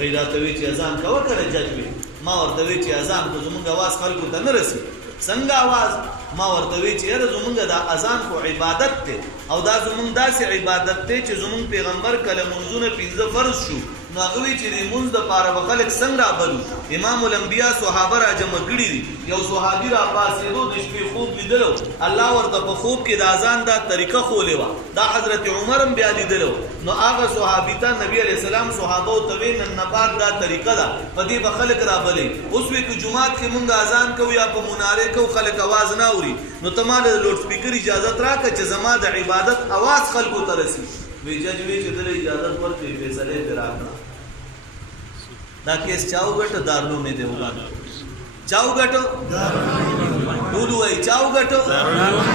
غیرات وی چې اذان کوه کړه جج وی ما ورته وی چې اذان کو زموږ आवाज خلکو ته نه رسي څنګه आवाज ما ورته وی چې زمونږ د اذان خو عبادت ته او دا زمونږ داسې عبادت ته چې زمونږ پیغمبر کله منځونه 15 فرض شو نو هغه وی چې منځ د پاره وخلک څنګه عبادت امام الانبیاء صحابه را جمع کړي دي یو صحابي را پاسېدو د شپې خوب لیدلو الله ورته په خوب کې د اذان دا طریقه خولې و دا حضرت عمر هم بیا لیدلو نو هغه صحابي ته نبی عليه السلام صحابه او توین النبات دا طریقه ده په دې به خلک را بلې اوس وی چې جمعات کې مونږ اذان کوو یا په مناره کوو خلک आवाज نه اوري نو تماله لوډ سپیکر اجازه راکړه چې زما د عبادت आवाज خلکو ته رسي وی جج وی چې د اجازه ورکړي فیصله دې راکړه دا کیس چاو غټ دارلو میں دیوبند چاو غټو دودو ای چاو غټو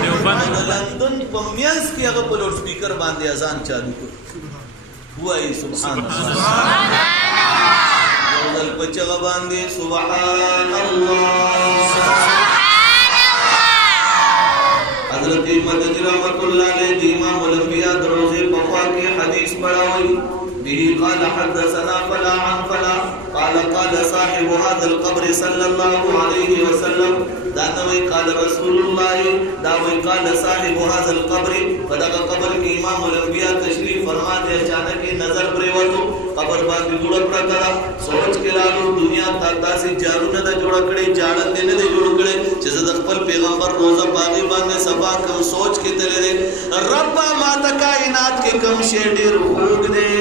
دیوبند لندن پمینس کې هغه په لوډ سپیکر باندې اذان چالو کړ وای سبحان الله سبحان الله یو ځل په چغه باندې سبحان الله حضرت مدنی رحمت الله علیه امام الانبیاء دروازه په خوا کې حدیث پڑھاوي به قال حدثنا فلا عن فلا قال صاحب هذا القبر صلى الله عليه وسلم داوي قال رسول الله داوي قال صاحب هذا القبر فدغ قبر امام الانبیاء تشریف فرماتے اچانک نظر پر وتو قبر باندې جوړ کړه کړه سوچ کې لاړو دنیا تا تاسو جارونه د جوړ کړي جاړه دې نه جوړ کړي چې د خپل پیغمبر روزه باغی باندې سبا کوم سوچ کې تللې رب ما ته کائنات کې کم شی ډېر خوږ دې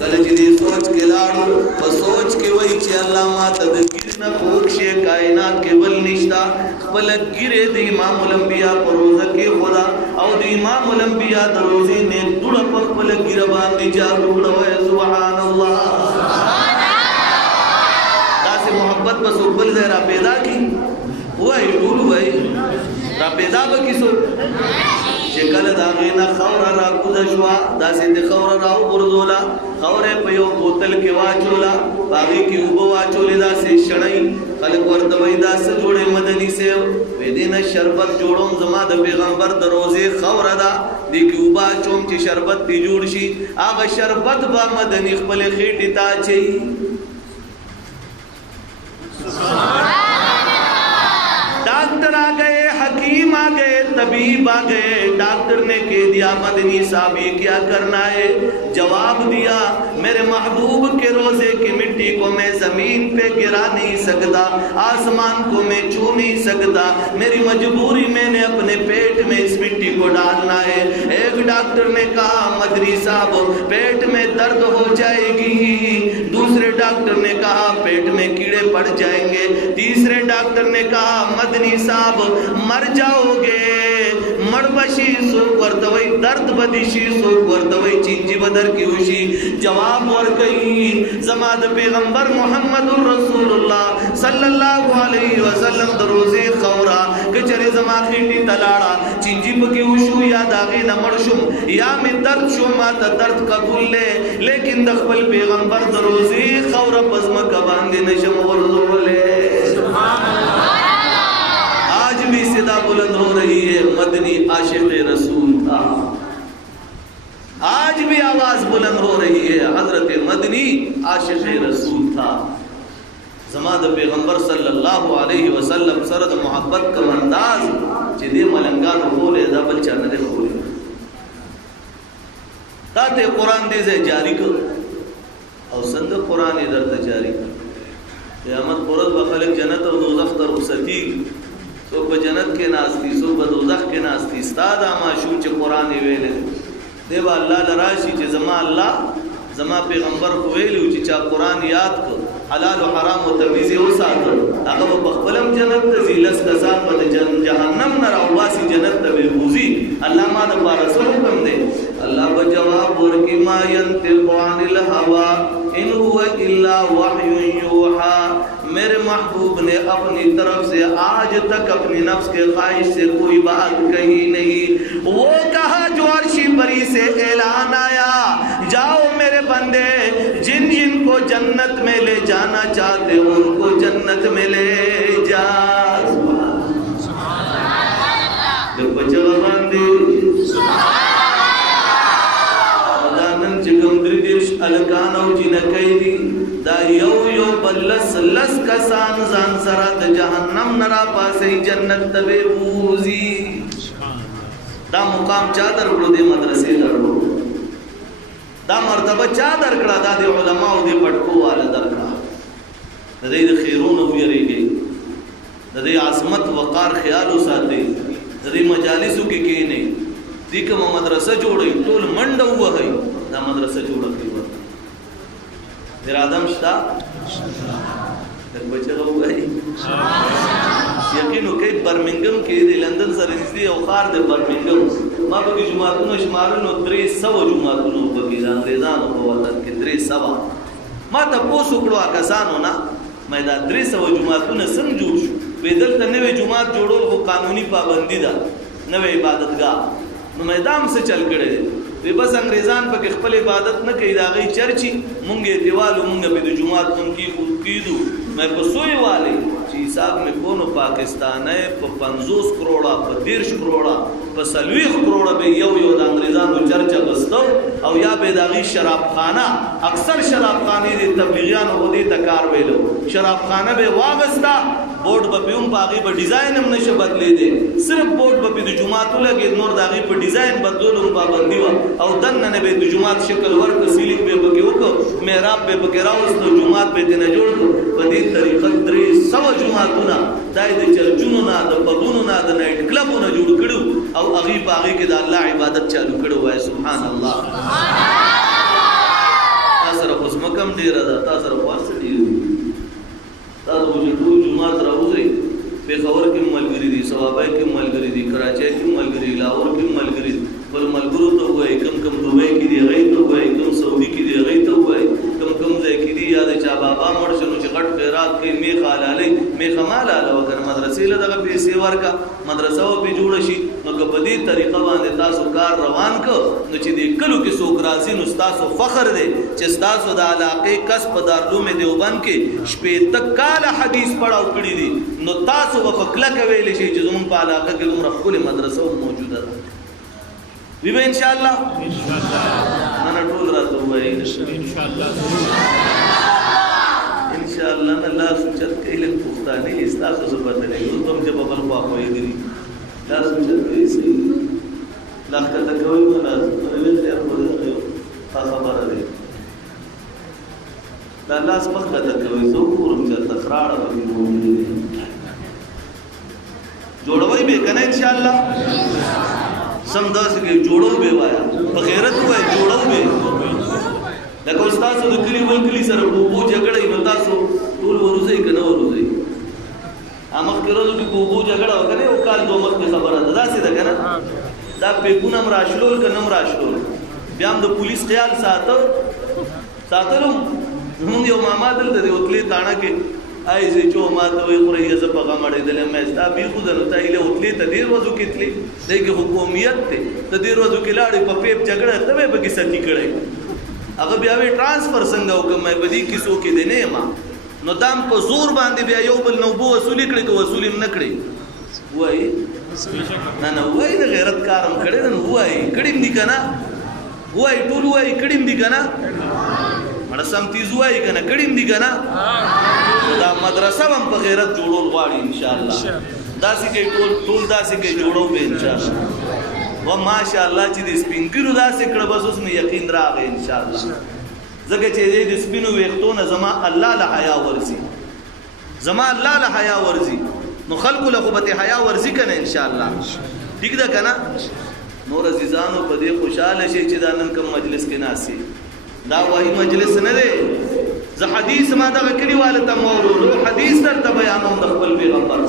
کله چې دې سوچ کې لاړو په سوچ کې وای چې الله ما ته د ګیر نه خوږ شی کائنات کې بل نشتا خپل ګیره د امام الانبیاء په روزه کې خدا او د امام الانبیاء د روزې نه ډوړه په خپل ګیره باندې جادو وړوي سبحان الله داسې محبت په سوبل زهرا پیدا کی وای ټول وای را پیدا به کیسو چې کله دا غینا خور را کوز شوا داسې د خور راو ورزولا خورې په یو بوتل کې واچولا باغی کې وبو واچولې داسې شړای خلک ورته وای داسې جوړې مدني سه وې دینه شربت جوړوم زما د پیغمبر د روزې خور دا د کیوبا چوم چې شربت دی جوړ شي هغه شربت با مدني خپل خېټه تا چي डॉक्टर आ गए हकीम आ गए तबीब आ गए डॉक्टर ने कह दिया मदनी साहब ये क्या करना है जवाब दिया मेरे महबूब के रोजे की मिट्टी को मैं जमीन पे गिरा नहीं सकता आसमान को मैं छू नहीं सकता मेरी मजबूरी मैंने अपने पेट में इस मिट्टी को डालना है एक डॉक्टर ने कहा मदनी साहब पेट में दर्द हो जाएगी दूसरे डॉक्टर ने कहा पेट में कीड़े पड़ जाएंगे तीसरे डॉक्टर ने कहा मदनी साहब मर जाओगे मड़बशी सो वर्तवई दर्द बदिशी सो वर्तवई चिंजी बदर की उशी जवाब और कही जमाद पैगंबर मोहम्मदुर रसूलुल्लाह सल्लल्लाहु अलैहि वसल्लम दरोजे खौरा के चरे जमा खीटी तलाड़ा चिंजी बकी उशु या दागे न मरशुम या में दर्द शो मा त दर्द कबूल ले लेकिन दखल पैगंबर दरोजे खौरा पजमा का बांधे नशम वरजुले सुभान अल्लाह आज भी सदा बुलंद हो रही है मदनी आशिक रसूल था आज भी आवाज बुलंद हो रही है हजरत मदनी आशिक रसूल था जमाद पैगंबर सल्लल्लाहु अलैहि वसल्लम सरद मोहब्बत का अंदाज जिदे मलंगा खोले दबल चनरे खोले ताते कुरान दे से जारी को और संद कुरान इधर ते जारी कर क़यामत पुरद बखल जन्नत और दोज़ख तर उसती सो ब जन्नत के नास्ती सो ब दोज़ख के नास्ती स्तादा माशूम च कुरान वेले देवा अल्लाह लराशी च जमा अल्लाह जमा पैगंबर को वेलू च चा कुरान याद को हलाल और हराम और तमीज़ हो साथ अगर वो बखलम जन्नत ज़िलस कसान बद जहन्नम न रावासी जन्नत बेबूजी अल्लाह मा द रसूल हुक्म दे अल्लाह ब जवाब और कि मा यंतिक़ु अनिल हवा इन हुवा इल्ला वह्युन यूहा मेरे महबूब ने अपनी तरफ से आज तक अपनी नफ्स के ख्वाहिश से कोई बात कही नहीं वो कहा जो अर्शी परी से ऐलान आया जाओ मेरे बंदे जिन जिन को जन्नत में ले जाना चाहते हो उनको जन्नत में ले जा दा यो यो बल्लस लस कसान जान सरा द जहन्नम नरा पासे जन्नत तबे बूजी दा मुकाम चादर कड़ो दे मदरसे दरड़ो दा मर्तबा चादर कड़ा दा दे उलमा दे पटको वाला दरका दे खैरून हो यरेगे दे आजमत वकार ख्याल साथे दे मजालिसु के नहीं दी के मदरसा जोड़े टोल मंड हुआ है दा मदरसा जोड़ा के इरादम शता बच्चे लोग गए यकीन हो कई बर्मिंगम के दे लंदन सर इसलिए औखार दे बर्मिंगम मां बगी जुमातुनो शुमारुनो 300 जुमातुनो बगी अंग्रेजानो को वतन के 300 मां त पोसुकड़ो आकासानो ना मैदा 300 जुमातुनो समझू वेदल तने जुमात जोड़ो को कानूनी पाबंदी दा नवे इबादतगाह नो मैदान से चल कड़े वे बस अंग्रेजान पर खपल इबादत न कई दागई चर्ची मुंगे दिवालू मुंगे पे जुमात मुंकी कीदू मैं बसोई वाले जी साहब में कोनो पाकिस्तान है प 50 करोड़ा प 1.5 करोड़ा प 30 करोड़ा बे यो यो अंग्रेजान चर्चा बस्तो और या बेदागी शराब खाना अक्सर शराब खाने दे तबलीगियान होदी तकार वेलो شراب خانه به واغستا بورډ په پیوم باغی په ډیزاین هم نشه بدلې دي صرف بورډ په د جمعات لګي نور داغي په ډیزاین بدلولو پابندي و او دنه نه به د جمعات شکل ورک سیلینګ به پکې وکړو محراب به پکې راوستو جمعات به دنه جوړ په دې طریقه 300 جمعاتونه دای د چرچونو نه د پګونو نه د نایټ کلبونو جوړ کړو او هغه باغی کې د الله عبادت چالو کړو وای سبحان الله تاسو اوس مکم ډیر ده تاسو ورسره دی تاسو چې ټول جمعات راوځي په خبر کې ملګری دي ثوابای کې ملګری دي کراچۍ کې ملګری لاهور کې ملګری بل ملګرو ته وای کم کم دوبۍ کې دی غي ته وای کم سعودي کې دی غي ته وای کم کم ځای کې دی یاد چا بابا مړ شنو چې غټ خیرات کې میخ حلالي میخ مال حلاله وکړه مدرسې له دغه پیسې ورکا مدرسه او په جوړ شي نو په دې طریقه باندې تاسو کار روان کو نو چې دې کلو کې څوک راځي نو تاسو فخر دی چې تاسو د علاقې کسب دارالعلوم دیوبند کې شپې تک کال حدیث پڑھاو کړی دي نو تاسو په کله کوي شي چې زمون په علاقې کې دومره خپل مدرسه موجوده ده وی به ان شاء الله نه ټول راته وای ان شاء الله نه الله سوچت کې له پښتانه استاسو څه بدلې نو تم چې په بل خوا کوي دي دا سوچت کې سي لاخته ته کوي نو لازم ولې خیر کوي خبره ده دا لاس مخه ته کوي زه پورم چې تکرار کوي جوړوي به کنه ان شاء الله سم داس کې جوړو به وایا په غیرت وای جوړو به لکه استاد د کلی ول کلی سره بوبو جګړه یې تاسو ټول ورځي کنه ورځي امخ کړو چې بوبو جګړه وکړي او کال دوه مخ خبره ده داسې ده کنه دا په ګونم راشلول کنه راشلول بیا هم د پولیس خیال ساتلو موږ یو ماما دلته دی وتلی تاڼه کې آی زه چې ما ته وي خوري زه په غمړې دلې مې ستا بي خو دنو ته اله وتلی ته ډیر وځو کېتلی دغه حکومت ته ډیر وځو کې لاړې په پیپ جګړه ته به کې ستی کړي هغه بیا وی ترانسفر څنګه وکم مې بدی کیسو کې دی نه ما نو دام په زور باندې بیا یو بل نو بو وصول کړي کو وصول هم نکړي وای نه وای د غیرت کارم کړي نه وای کړي دي کنه وای ټول وای کړي دي کنه مړه سم تیز وای کنه کړي دي کنه دا مدرسه هم په غیرت جوړول غواړي ان شاء الله داسې کې ټول داسې کې جوړو به ان شاء الله و ماشاء الله چې د سپینګرو داسې کړه بس اوس مې یقین راغی ان شاء الله زکه چې د سپینو وختونه زما الله له حیا ورزي زما الله له حیا ورزي نو خلق له قوت حیا ورزي کنه ان شاء الله ٹھیک ده کنه نور عزیزانو په دې خوشاله شي چې دا نن کوم مجلس کې ناسي دا وایي مجلس نه دی زه حدیث ما دا کړیواله ته مورو حدیث درته بیانوم د خپل پیغمبر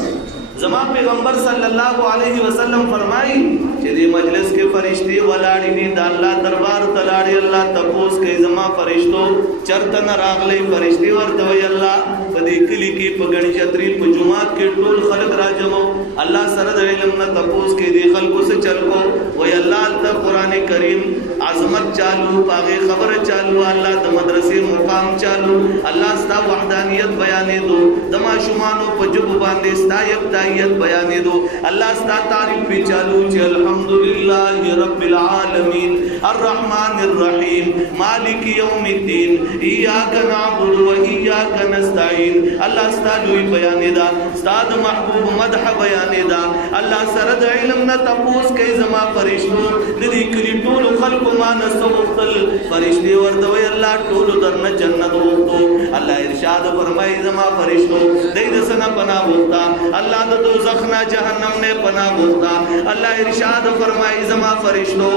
زما پیغمبر صلی الله علیه وسلم فرمایي چې دې مجلس کې فرشتي ولاړې دي د الله دربار ته لاړې الله تپوس کوي زما فرشتو چرته نه راغلي فرشتي ورته وي الله په دې کلی کې په غنی چتري په جمعات کې ټول خلک راجمو الله سره د علم نه تپوس کوي دې خلکو سره چل کو وي الله ته قران کریم عظمت چالو باغه خبر چالو الله د مدرسې مقام چالو الله ستا وحدانیت بیانې دو د ماشومانو په جوب باندې ستا یبدایت بیانې دو الله ستا تعریف په چالو چې الحمدلله رب العالمین الرحمن الرحیم مالک یوم الدین ایاک نعبد و ایاک نستعین الله ستا لوی بیانې دا ستا د محبوب مدح بیانې دا الله سره د علم نه تپوس کوي زما فرشتو د دې کلی ټول خلق ما نسوختل فرشتي ورته وي الله ټول درنه جنت وختو الله ارشاد فرمایي زما فرشتو دې د سنا پناه وختا الله د دوزخ نه جهنم نه پناه وختا الله ارشاد فرمایي زما فرشتو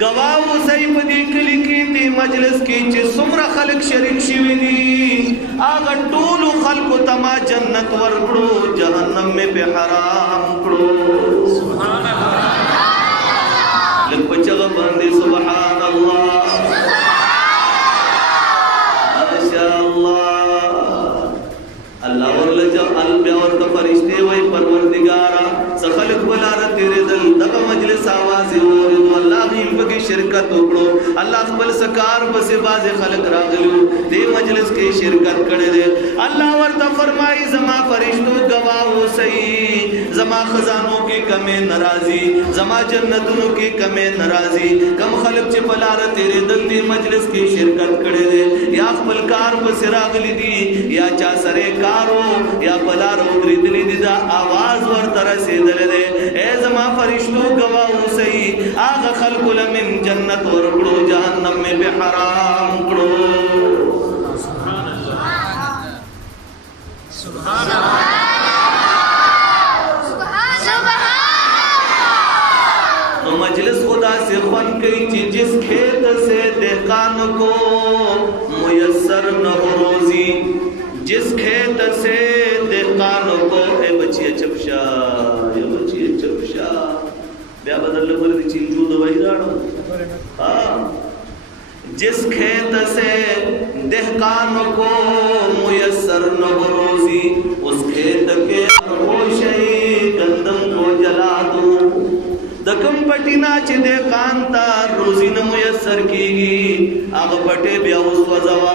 گواو سئی پدی کلی کی تی مجلس کی چې څومره خلق شریک شوی دي هغه ټول خلق تما جنت ورکړو جهنم میں په حرام کړو سبحان الله لپچغه باندې سبحان الله ماشاء الله الله ورلجا البیا ورته فرشتي وای پروردگارا خلق بلاره تیرے دل دغه مجلس आवाज ورو الله غیم بګی شرکت وکړو الله خپل سکار پس باز خلق راغلو دې مجلس کې شرکت کړي دي الله ورته فرمایي زما فرشتو گواه اوسئ زما خزانو کې کمه ناراضي زما جنتونو کې کمه ناراضي کم خلق چې بلار تیرې دل دې مجلس کې شرکت کړي دي یا خپل کار پس راغلي دي یا چا سره کارو یا بلار ودرېدلې دي دا आवाज ورته رسیدل دي اے زما فرشتو گواه اوسئ هغه خلق لمن جنت ورکړو جهنم میں به حرام کړو سبحان اللہ تو مجلس خدا سے خون کئی چیز جس کھیت سے دہقان کو میسر نہ ہو روزی جس کھیت سے دہقان کو اے بچی چپشا اے بچی چپشا بیا بدل پر چنجو دوائی راڑو جس کھیت سے دہقان کو میسر نہ ہو روزی اس کھیت کے روشئی گندم کو جلا دو دکم پٹینا چی دہقان تا روزی نہ میسر کی گی آغا پٹے بیا اس وزوا